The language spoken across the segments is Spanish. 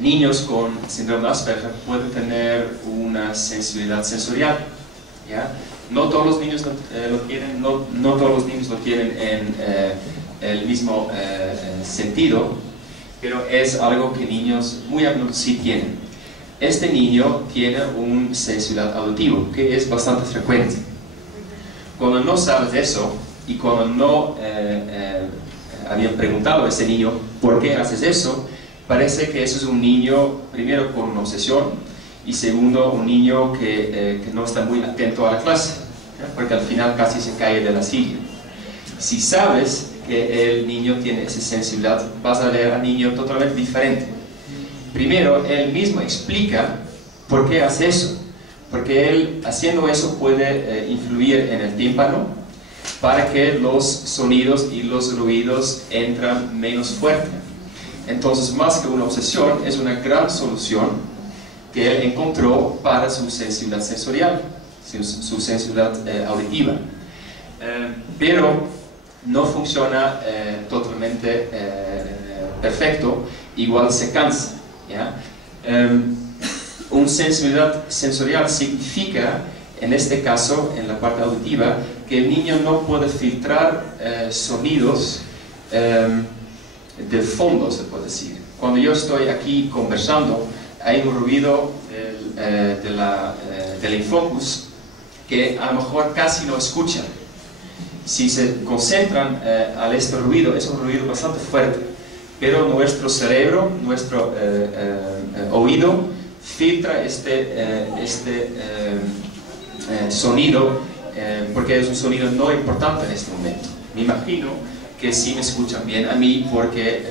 Niños con síndrome de Asperger pueden tener una sensibilidad sensorial, ¿ya? No todos los niños lo tienen, no todos los niños lo tienen en el mismo sentido, pero es algo que niños muy a menudo sí tienen. Este niño tiene una sensibilidad auditiva, que es bastante frecuente. Cuando no sabes eso, y cuando no habían preguntado a ese niño por qué haces eso, parece que eso es un niño, primero, con una obsesión, y segundo, un niño que no está muy atento a la clase, ¿ya? Porque al final casi se cae de la silla. Si sabes que el niño tiene esa sensibilidad, vas a ver al niño totalmente diferente. Primero, él mismo explica por qué hace eso, porque él haciendo eso puede influir en el tímpano para que los sonidos y los ruidos entran menos fuerte. Entonces, más que una obsesión, es una gran solución que él encontró para su sensibilidad sensorial, su sensibilidad auditiva. Pero no funciona totalmente perfecto, igual se cansa, ¿ya? Una sensibilidad sensorial significa, en este caso, en la parte auditiva, que el niño no puede filtrar sonidos del fondo, se puede decir. Cuando yo estoy aquí conversando, hay un ruido del infocus que a lo mejor casi no escuchan. Si se concentran a este ruido, es un ruido bastante fuerte, pero nuestro cerebro, nuestro oído, filtra este sonido porque es un sonido no importante en este momento. Me imagino que sí me escuchan bien a mí porque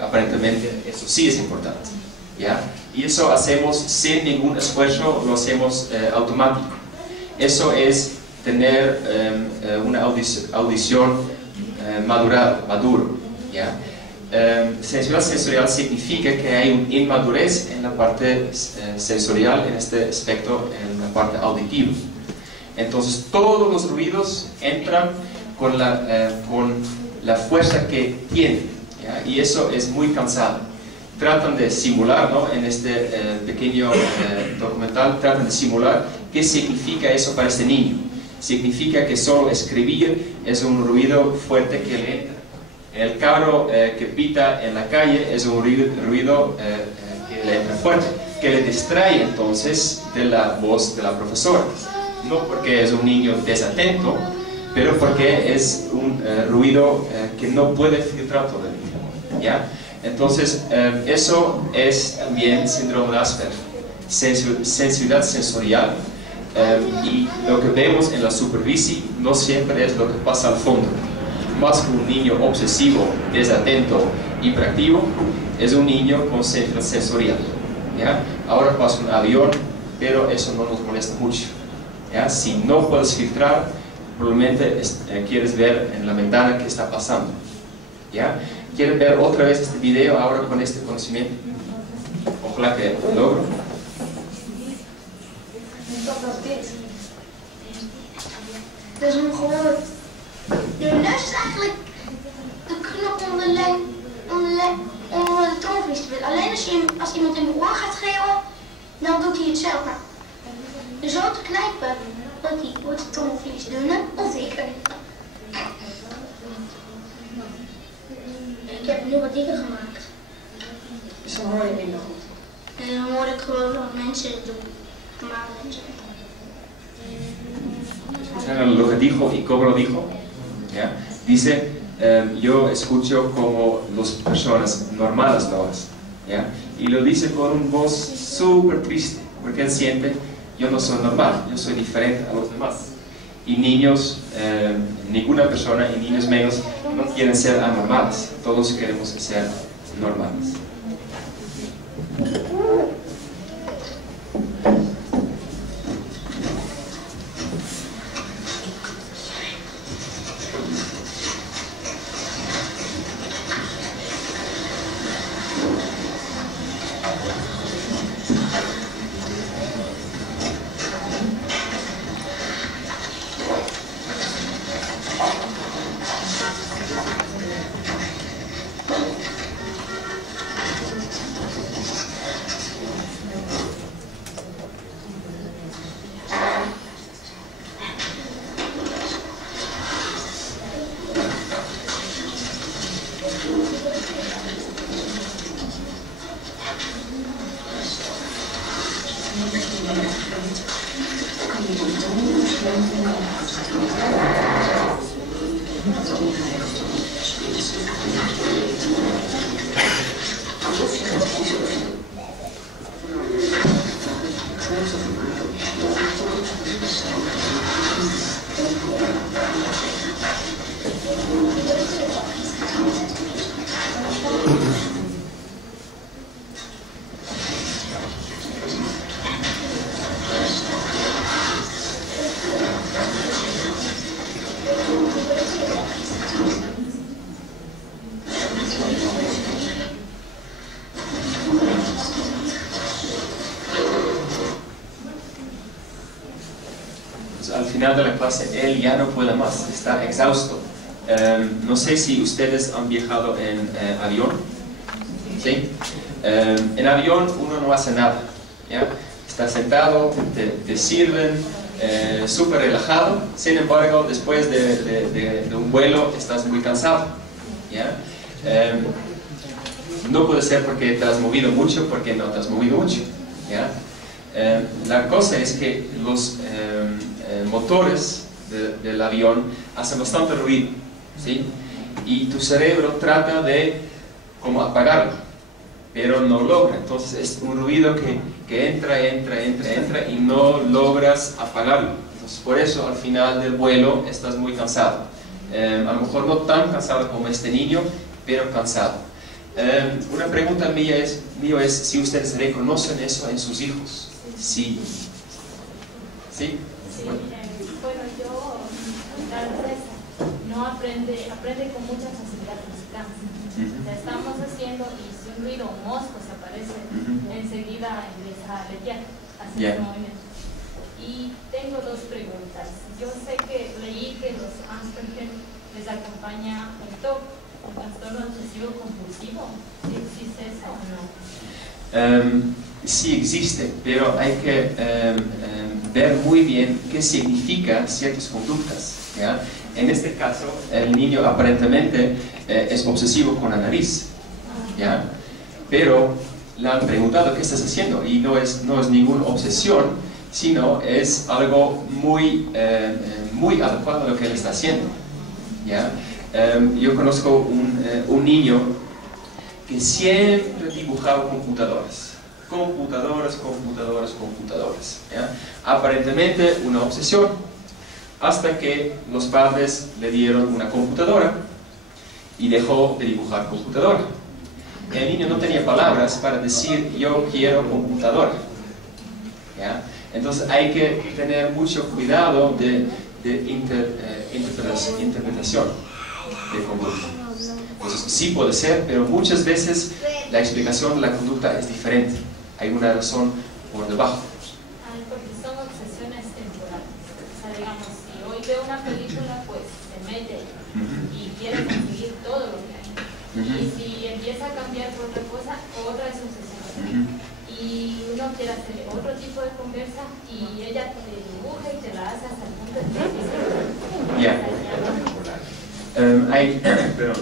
aparentemente eso sí es importante, ¿ya? Y eso hacemos sin ningún esfuerzo, lo hacemos automático. Eso es tener una audición maduro, ¿ya? Sensibilidad sensorial significa que hay una inmadurez en la parte sensorial, en este aspecto, en la parte auditiva. Entonces todos los ruidos entran con la fuerza que tienen, ¿ya? Y eso es muy cansado. Tratan de simular, ¿no? En este pequeño documental, tratan de simular qué significa eso para este niño. Significa que solo escribir es un ruido fuerte que le entra. El carro que pita en la calle es un ruido que le entra fuerte, que le distrae entonces de la voz de la profesora. No porque es un niño desatento, pero porque es un ruido que no puede filtrar todo el tiempo, ¿ya? Entonces, eso es también síndrome de Asperger, sensibilidad sensorial, y lo que vemos en la superficie no siempre es lo que pasa al fondo. Más que un niño obsesivo, desatento, hiperactivo, es un niño con sensibilidad sensorial, ¿ya? Ahora pasa un avión, pero eso no nos molesta mucho, ¿ya? Si no puedes filtrar, probablemente quieres ver en la ventana qué está pasando, ¿ya? ¿Quieres ver otra vez este video ahora con este conocimiento? Ojalá que lo logro. Dat is hem gewoon. De neus is eigenlijk de knop onder de tromvlies te willen. Alleen als iemand in mijn oor gaat schreeuwen, dan doet hij het zelf. Maar door zo te knijpen, wordt de tromvlies dunner of dikker. Ik heb het nu wat dikker gemaakt. Dus dan hoor je minder goed. En dan hoor ik gewoon wat mensen doen. Normale mensen. Lo que dijo y cómo lo dijo, ¿ya? Dice, yo escucho como las personas normales lo hacen, ¿ya? Y lo dice con una voz súper triste, porque él siente, yo no soy normal, yo soy diferente a los demás. Y niños, ninguna persona, y niños menos, no quieren ser anormales, todos queremos ser normales. Al final de la clase él ya no puede más, está exhausto. No sé si ustedes han viajado en avión. ¿Sí? En avión uno no hace nada, ¿ya? Está sentado, te sirven, súper relajado. Sin embargo, después de un vuelo estás muy cansado, ¿ya? No puede ser porque te has movido mucho, porque no te has movido mucho, ¿ya? La cosa es que los motores del avión hacen bastante ruido, ¿sí? Y tu cerebro trata de como apagarlo, pero no logra. Entonces es un ruido que entra y no logras apagarlo. Entonces por eso al final del vuelo estás muy cansado. A lo mejor no tan cansado como este niño, pero cansado. Una pregunta mía es si ustedes reconocen eso en sus hijos. Sí. ¿Sí? Bueno, yo, la empresa no aprende con mucha facilidad que se cansa. O sea, estamos haciendo y si un ruido o mosco se aparece, enseguida empieza a aletear, así es el movimiento. Y tengo dos preguntas. Yo sé que leí que los Asperger les acompaña el TOC, el trastorno obsesivo compulsivo. ¿Sí existe eso o no? Sí existe, pero hay que ver muy bien qué significa ciertas conductas, ¿ya? En este caso, el niño aparentemente es obsesivo con la nariz, ¿ya? Pero le han preguntado qué estás haciendo y no es ninguna obsesión, sino es algo muy adecuado a lo que él está haciendo, ¿ya? Yo conozco un niño que siempre dibujaba computadoras, ¿ya? Aparentemente una obsesión, hasta que los padres le dieron una computadora y dejó de dibujar computadora. El niño no tenía palabras para decir yo quiero computadora, ¿ya? Entonces hay que tener mucho cuidado de interpretación de conducta. Entonces sí puede ser, pero muchas veces la explicación de la conducta es diferente. Hay una razón por debajo. Porque son obsesiones temporales. O sea, digamos, si hoy veo una película, pues se mete y quiere conseguir todo lo que hay. Y si empieza a cambiar por otra cosa, otra es obsesión. Y uno quiere hacer otro tipo de conversa y ella te dibuja y te la hace hasta el punto de que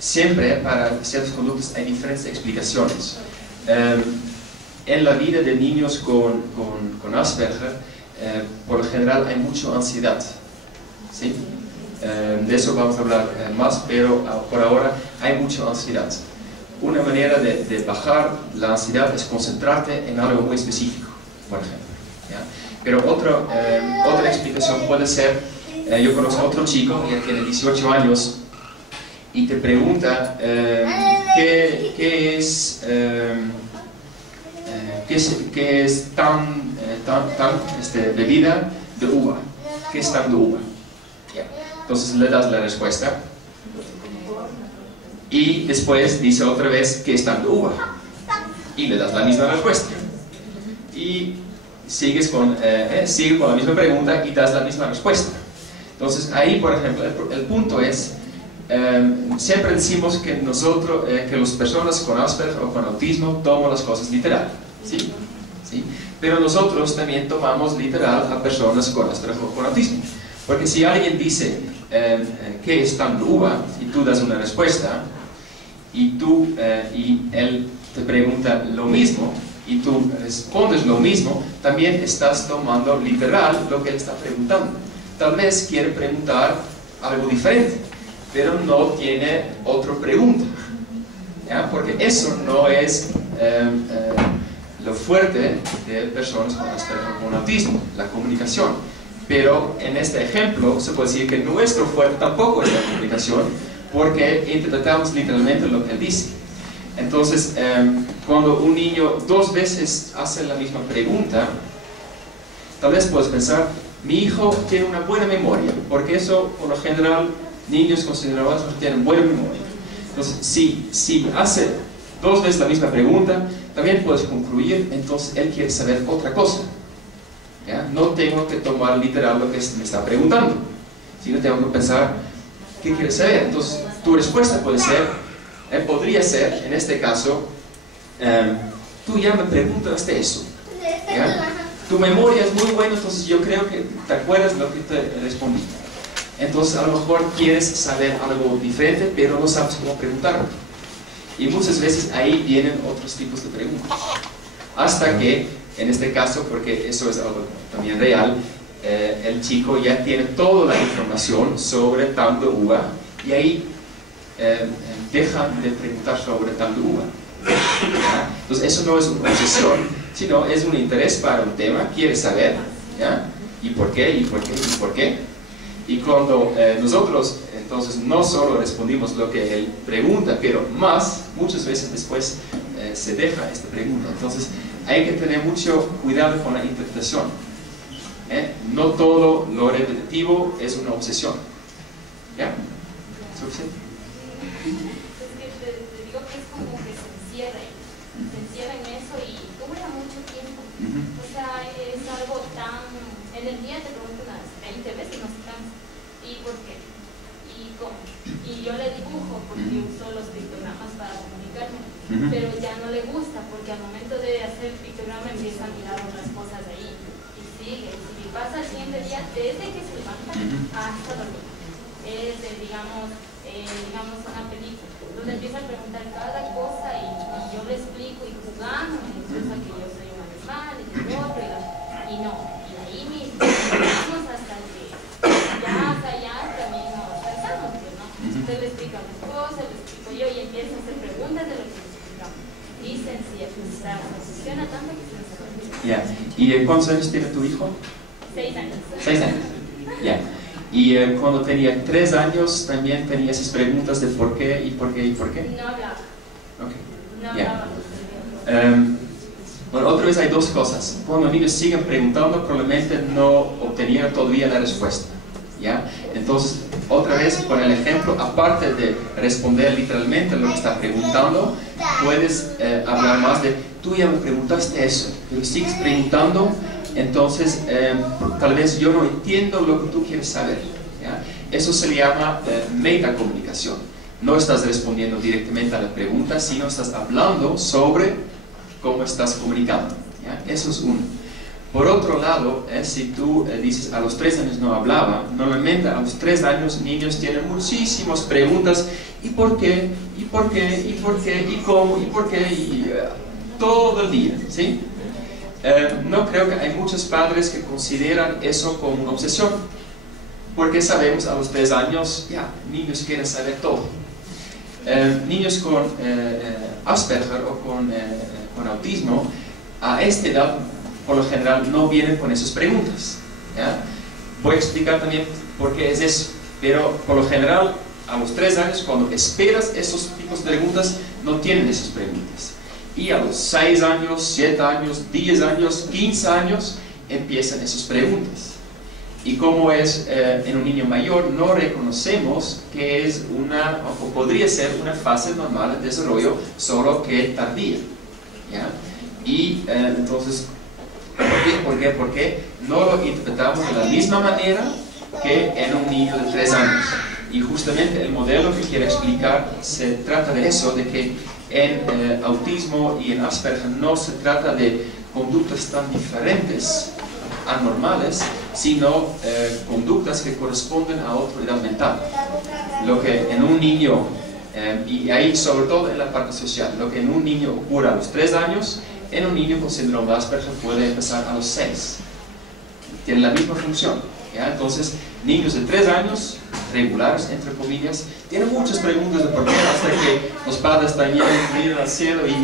siempre para ciertas conductas hay diferentes explicaciones. En la vida de niños con Asperger, por lo general hay mucha ansiedad, ¿sí? De eso vamos a hablar más, pero por ahora hay mucha ansiedad. Una manera de bajar la ansiedad es concentrarte en algo muy específico, por ejemplo, ¿ya? Pero otra explicación puede ser, yo conozco a otro chico que tiene 18 años y te pregunta qué es tan bebida de uva, qué es tan de uva, ¿ya? Entonces le das la respuesta y después dice otra vez qué es tan de uva y le das la misma respuesta y sigue con la misma pregunta y das la misma respuesta. Entonces ahí, por ejemplo, el punto es siempre decimos que que las personas con Asperger o con autismo toman las cosas literal, ¿sí? ¿Sí? Pero nosotros también tomamos literal a personas con Asperger o con autismo, porque si alguien dice ¿qué es tan de uva? Y tú das una respuesta y él te pregunta lo mismo, y tú respondes lo mismo, también estás tomando literal lo que él está preguntando. Tal vez quiere preguntar algo diferente, pero no tiene otra pregunta, ¿ya? Porque eso no es lo fuerte de personas con autismo, la comunicación. Pero en este ejemplo se puede decir que nuestro fuerte tampoco es la comunicación, porque interpretamos literalmente lo que él dice. Entonces, cuando un niño 2 veces hace la misma pregunta, tal vez puedes pensar, mi hijo tiene una buena memoria, porque eso, por lo general, niños con síndrome de Asperger tienen buena memoria. Entonces, si hace 2 veces la misma pregunta, también puedes concluir, entonces él quiere saber otra cosa. ¿Ya? No tengo que tomar literal lo que me está preguntando, sino tengo que pensar, ¿qué quiere saber? Entonces, tu respuesta puede ser, podría ser, en este caso, tú ya me preguntaste eso, ¿ya? Tu memoria es muy buena, entonces yo creo que te acuerdas lo que te respondí. Entonces, a lo mejor quieres saber algo diferente, pero no sabes cómo preguntarlo. Y muchas veces ahí vienen otros tipos de preguntas. Hasta que, en este caso, porque eso es algo también real, el chico ya tiene toda la información sobre tanto uva, y ahí dejan de preguntar sobre tanto uva. ¿Ya? Entonces, eso no es una obsesión, sino es un interés para un tema, quiere saber, ¿ya? ¿Y por qué? ¿Y por qué? ¿Y por qué? Y cuando nosotros, entonces, no solo respondimos lo que él pregunta, pero más, muchas veces después se deja esta pregunta. Entonces, hay que tener mucho cuidado con la interpretación. No todo lo repetitivo es una obsesión. ¿Ya? ¿Suficiente? Es que te digo que es como que se encierra en eso y dura mucho tiempo. O sea, es algo tan... En el día te pregunto unas 20 veces, no se cansa. ¿Y por qué? ¿Y cómo? Y yo le dibujo porque uso los pictogramas para comunicarme, pero ya no le gusta porque al momento de hacer el pictograma empieza a mirar otras cosas ahí y sigue. Y pasa el siguiente día desde que se levanta hasta dormir. Es, digamos, una película donde empieza a preguntar cada cosa y yo le explico y jugando, y piensa que yo soy un animal y el otro y no. Y ahí mismo vamos hasta que ya también nos pensamos que no. Entonces le explico a mi esposa, le explico yo y empieza a hacer preguntas de lo que explicamos. Y se funciona tanto que se encierra. Ya. ¿Y cuántos años tiene tu hijo? 6 años. 6 años. Ya. Y cuando tenía 3 años también tenía esas preguntas de por qué y por qué y por qué. No hablaba. Okay. No hablaba. Bueno, otra vez hay 2 cosas. Cuando los niños siguen preguntando, probablemente no obtenían todavía la respuesta. ¿Ya? Entonces, otra vez con el ejemplo, aparte de responder literalmente lo que está preguntando, puedes hablar más de, tú ya me preguntaste eso, pero sigues preguntando, entonces tal vez yo no entiendo lo que tú quieres saber. ¿Ya? Eso se le llama metacomunicación. No estás respondiendo directamente a la pregunta, sino estás hablando sobre cómo estás comunicando. ¿Ya? Eso es uno. Por otro lado, si tú dices a los 3 años no hablaba, normalmente a los 3 años niños tienen muchísimas preguntas. ¿Y por qué? ¿Y por qué? ¿Y por qué? ¿Y cómo? ¿Y por qué? Y todo el día, ¿sí? No creo que hay muchos padres que consideran eso como una obsesión, porque sabemos a los 3 años, ya, niños quieren saber todo. Niños con Asperger o con autismo, a esta edad, por lo general, no vienen con esas preguntas. ¿Ya? Voy a explicar también por qué es eso, pero por lo general, a los 3 años, cuando esperas esos tipos de preguntas, no tienen esas preguntas. Y a los 6 años, 7 años, 10 años, 15 años, empiezan esas preguntas. Y como es en un niño mayor, no reconocemos que es una, o podría ser una fase normal de desarrollo, solo que tardía. ¿Ya? Y entonces, ¿por qué? Porque no lo interpretamos de la misma manera que en un niño de 3 años. Y justamente el modelo que quiero explicar se trata de eso, de que en autismo y en Asperger no se trata de conductas tan diferentes, anormales, sino conductas que corresponden a otra edad mental. Lo que en un niño, y ahí sobre todo en la parte social, lo que en un niño ocurre a los 3 años, en un niño con síndrome de Asperger puede empezar a los 6. Tiene la misma función, ¿ya? Entonces, niños de 3 años, regulares, entre comillas, tienen muchas preguntas de por qué, hasta que los padres están yendo al cielo y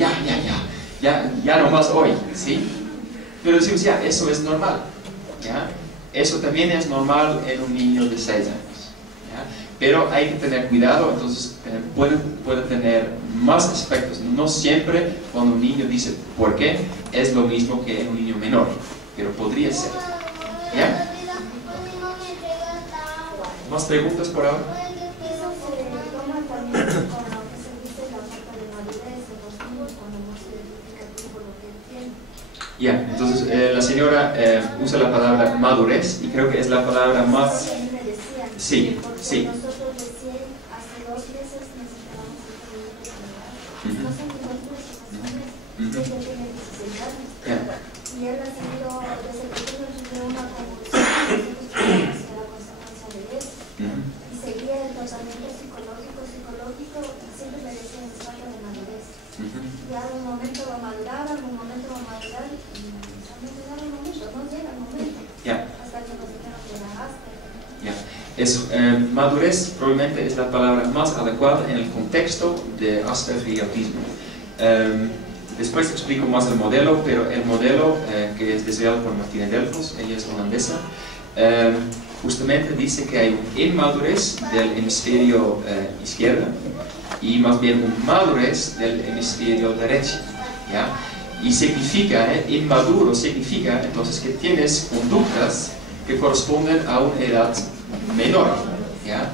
ya no más hoy, ¿sí? Pero decimos, ya, eso es normal, ¿ya? Eso también es normal en un niño de 6 años, ¿ya? Pero hay que tener cuidado, entonces puede tener más aspectos. No siempre cuando un niño dice por qué es lo mismo que en un niño menor, pero podría ser, ¿ya? ¿Más preguntas por ahora? Ya, entonces la señora usa la palabra madurez y creo que es la palabra más... Sí, sí. Y él ha tenido desde pequeño tiene una convulsión a consecuencia de eso. Y seguía el tratamiento psicológico y siempre le decían falta de madurez. Y algún momento va a madurar, algún momento va a madurar y realmente llega el momento, no llega el momento. Hasta que nos dijeron que era Asperger. Madurez probablemente es la palabra más adecuada en el contexto de Asperger y autismo. Después explico más el modelo, pero el modelo que es desarrollado por Martina Delfos, ella es holandesa, justamente dice que hay una inmadurez del hemisferio izquierdo y más bien una madurez del hemisferio derecho, ¿ya? Y significa, inmaduro significa entonces que tienes conductas que corresponden a una edad menor, ¿ya?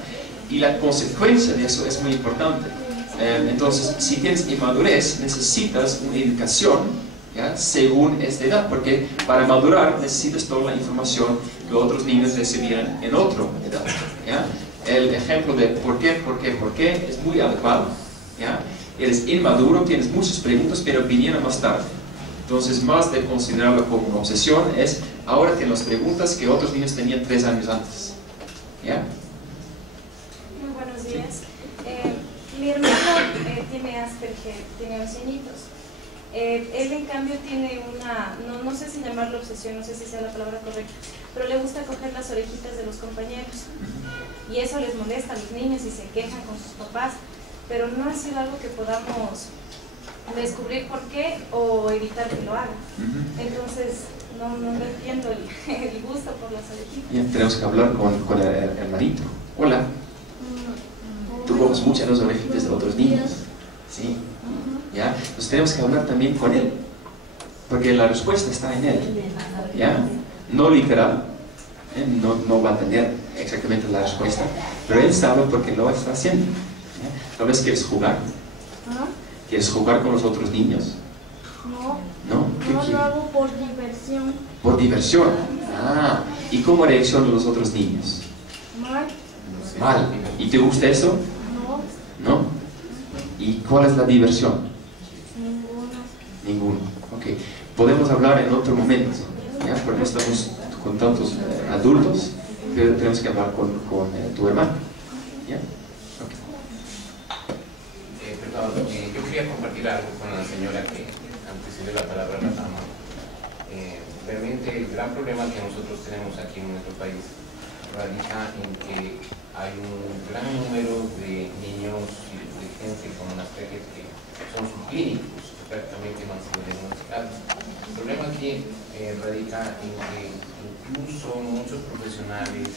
Y la consecuencia de eso es muy importante. Entonces, si tienes inmadurez, necesitas una educación, ¿ya? Según esta edad, porque para madurar necesitas toda la información que otros niños recibieron en otra edad, ¿ya? El ejemplo de por qué es muy adecuado, ¿ya? Eres inmaduro, tienes muchas preguntas, pero vinieron más tarde. Entonces, más de considerarlo como una obsesión es, ahora tienes las preguntas que otros niños tenían 3 años antes, ¿ya? Muy buenos días. Mi hermano tiene Asperger, tiene 11 añitos. Él en cambio tiene una, no sé si llamarlo obsesión, no sé si sea la palabra correcta, pero le gusta coger las orejitas de los compañeros. Y eso les molesta a los niños y se quejan con sus papás, pero no ha sido algo que podamos descubrir por qué o evitar que lo haga. Entonces, no entiendo el gusto por las orejitas. Ya, tenemos que hablar con el hermanito. Hola. Tú coges muchas las orejitas de otros niños, ¿sí? ¿Ya? Entonces tenemos que hablar también con él, porque la respuesta está en él, ¿ya? No literal, no va a entender exactamente la respuesta, pero él sabe porque lo está haciendo, ¿ya? Tal vez quieres jugar, ¿quieres jugar con los otros niños? ¿No? ¿Qué lo hago por diversión. Por diversión. ¿Y cómo reaccionan los otros niños? Mal. ¿Y te gusta eso? ¿No? ¿Y cuál es la diversión? Ninguna. Ok. Podemos hablar en otro momento, ¿ya? Porque estamos con tantos adultos que tenemos que hablar con tu hermano, ¿ya? Okay. Perdón, yo quería compartir algo con la señora que antecedió la palabra la dama. Realmente el gran problema que nosotros tenemos aquí en nuestro país radica en que hay un gran número de niños y de gente con Asperger que son subclínicos, que prácticamente no han sido diagnosticados. El problema aquí radica en que incluso muchos profesionales,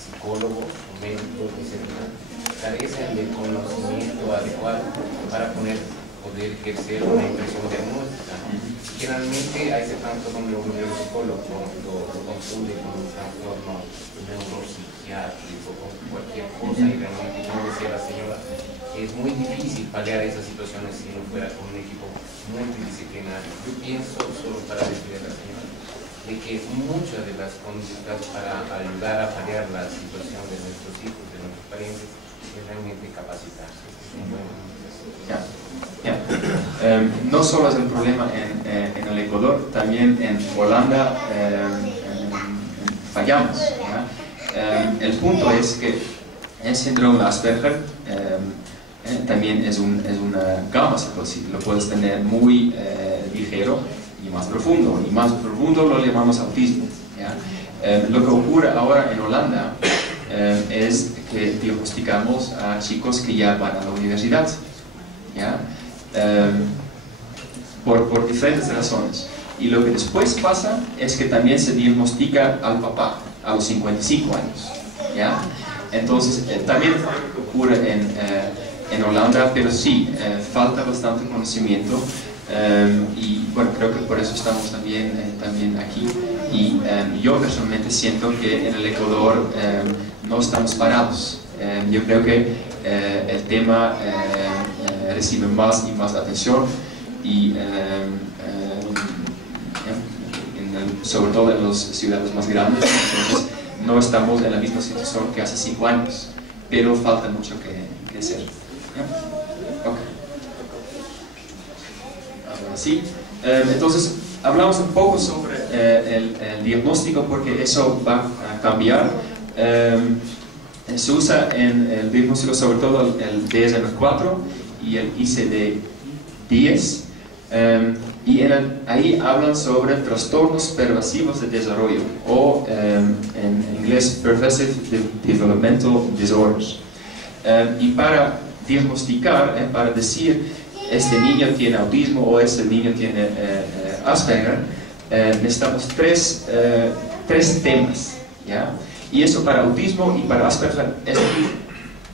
psicólogos, médicos, etc., carecen del conocimiento adecuado para poder ejercer una impresión diagnóstica. Generalmente a ese trastorno neuropsicólogo lo confunde con un trastorno neuropsiquiátrico, con cualquier cosa, y realmente, como decía la señora, es muy difícil paliar esas situaciones si no fuera con un equipo multidisciplinario. Yo pienso, solo para decirle a la señora, de que muchas de las conductas para ayudar a paliar la situación de nuestros hijos, de nuestros parientes, es realmente capacitarse. No solo es el problema en el Ecuador, también en Holanda fallamos, ¿ya? El punto es que el síndrome de Asperger también es una gama, se puede decir. Lo puedes tener muy ligero y más profundo. Y más profundo lo llamamos autismo. ¿Ya? Lo que ocurre ahora en Holanda es que diagnosticamos a chicos que ya van a la universidad. ¿Ya? Por diferentes razones. Y lo que después pasa es que también se diagnostica al papá a los 55 años. ¿Ya? Entonces, también ocurre en Holanda, pero sí, falta bastante conocimiento. Y bueno, creo que por eso estamos también aquí. Y yo personalmente siento que en el Ecuador no estamos parados. Yo creo que el tema recibe más y más atención y sobre todo en las ciudades más grandes. Entonces, no estamos en la misma situación que hace 5 años, pero falta mucho que hacer. ¿Ya? Okay. Ahora sí. Entonces, hablamos un poco sobre el diagnóstico porque eso va a cambiar. Se usa en el diagnóstico sobre todo el DSM-4 y el ICD-10. Y ahí hablan sobre trastornos pervasivos de desarrollo o en inglés Pervasive Developmental Disorders. Y para diagnosticar, para decir este niño tiene autismo o este niño tiene Asperger, necesitamos tres temas, ¿ya? Y eso para autismo y para Asperger es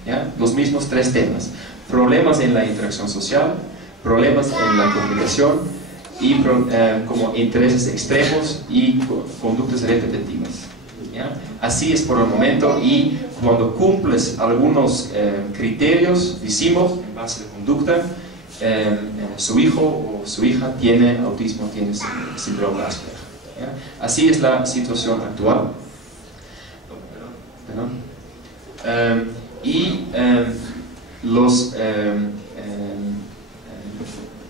¿ya? Los mismos 3 temas: problemas en la interacción social, problemas en la comunicación y como intereses extremos y conductas repetitivas. ¿Ya? Así es por el momento, y cuando cumples algunos criterios, decimos en base de conducta, su hijo o su hija tiene autismo, tiene síndrome de Asperger. ¿Ya? Así es la situación actual.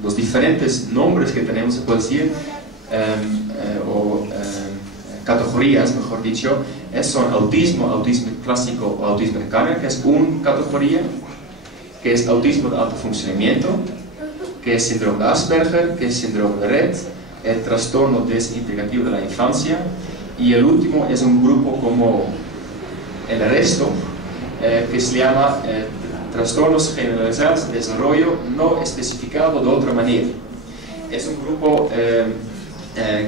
Los diferentes nombres que tenemos, se puede decir, categorías, mejor dicho, son autismo clásico o autismo de carga, que es una categoría, que es autismo de alto funcionamiento, que es síndrome de Asperger, que es síndrome de Rett, el trastorno desintegrativo de la infancia, y el último es un grupo como el resto, que se llama trastornos generalizados de desarrollo no especificado de otra manera. Es un grupo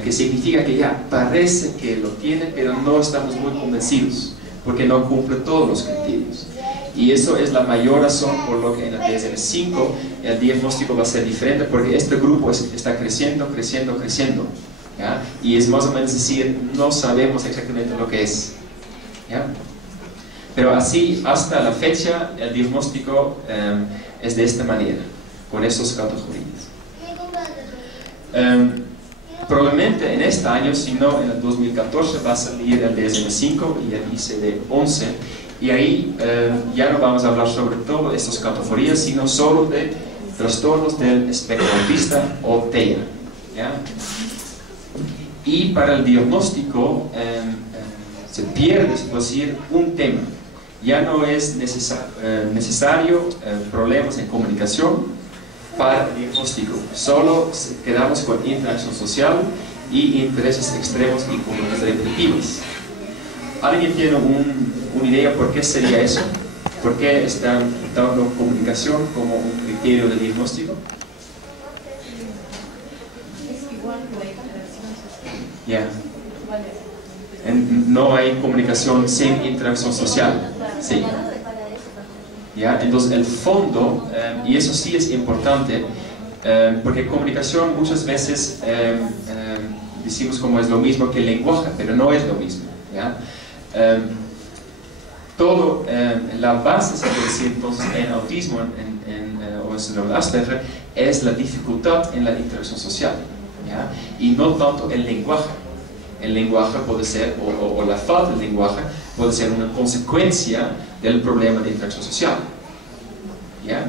que significa que ya parece que lo tiene, pero no estamos muy convencidos, porque no cumple todos los criterios. Y eso es la mayor razón por lo que en el DSM-5 el diagnóstico va a ser diferente, porque este grupo está creciendo, ¿ya? Y es más o menos decir, no sabemos exactamente lo que es, ¿ya? Pero así, hasta la fecha, el diagnóstico es de esta manera, con esas categorías. Probablemente en este año, si no en el 2014, va a salir el DSM-5 y el ICD-11, y ahí ya no vamos a hablar sobre todas estas categorías, sino solo de trastornos del espectro autista o TEA. ¿Ya? Y para el diagnóstico se pierde, se puede decir, un tema. Ya no es necesario problemas en comunicación para el diagnóstico, solo quedamos con interacción social y intereses extremos y conductas repetitivas. ¿Alguien tiene una idea por qué sería eso? ¿Por qué están dando comunicación como un criterio de diagnóstico? Ya. No hay comunicación sin interacción social. Sí. ¿Ya? Entonces el fondo, y eso sí es importante, porque comunicación muchas veces decimos como es lo mismo que el lenguaje, pero no es lo mismo. ¿Ya? La base, se puede decir, entonces, en autismo o en síndrome de Asperger es la dificultad en la interacción social, ¿ya? Y no tanto el lenguaje. El lenguaje puede ser, o la falta de lenguaje puede ser una consecuencia del problema de interacción social, ¿ya?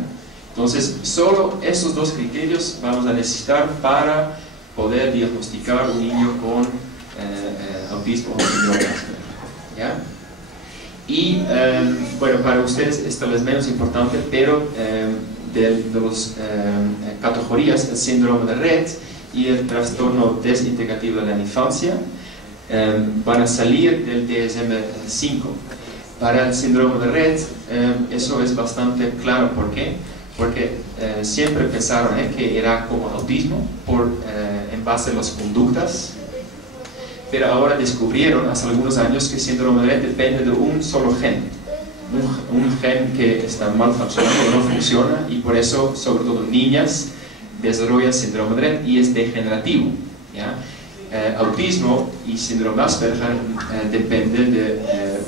Entonces, solo esos 2 criterios vamos a necesitar para poder diagnosticar un niño con autismo o síndrome de Asperger, ¿ya? Y bueno, para ustedes esto es menos importante, pero de las categorías, el síndrome de Rett y el trastorno desintegrativo de la infancia van a salir del DSM-5. Para el síndrome de Rett, eso es bastante claro. ¿Por qué? Porque siempre pensaron que era como autismo en base a las conductas, pero ahora descubrieron hace algunos años que el síndrome de Rett depende de un solo gen, un gen que está mal funcionando o no funciona, y por eso, sobre todo niñas, desarrollan síndrome de Rett y es degenerativo, ¿ya? Autismo y síndrome de Asperger dependen de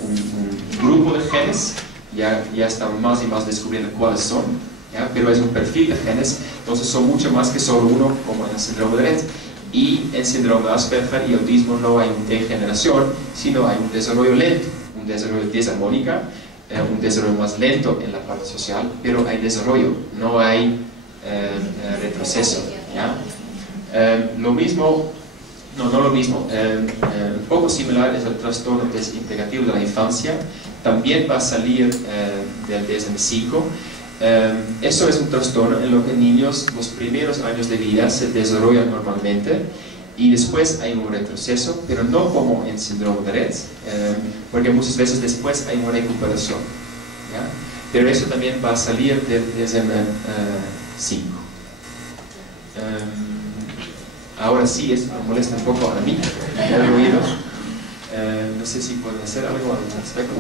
un grupo de genes, ya están más y más descubriendo cuáles son, ¿ya? Pero es un perfil de genes, entonces son mucho más que solo uno, como en el síndrome de Rett. Y en síndrome de Asperger y autismo no hay una degeneración, sino hay un desarrollo lento, un desarrollo desarmónica, un desarrollo más lento en la parte social, pero hay desarrollo, no hay retroceso, ¿ya? Lo mismo, no lo mismo, un poco similar es el trastorno desintegrativo de la infancia, también va a salir del DSM-5. Eso es un trastorno en lo que niños los primeros años de vida se desarrollan normalmente y después hay un retroceso, pero no como en síndrome de Rett, porque muchas veces después hay una recuperación, ¿ya? Pero eso también va a salir del DSM-5. Ahora sí, esto me molesta un poco a mí, el ruido. No sé si pueden hacer algo al respecto.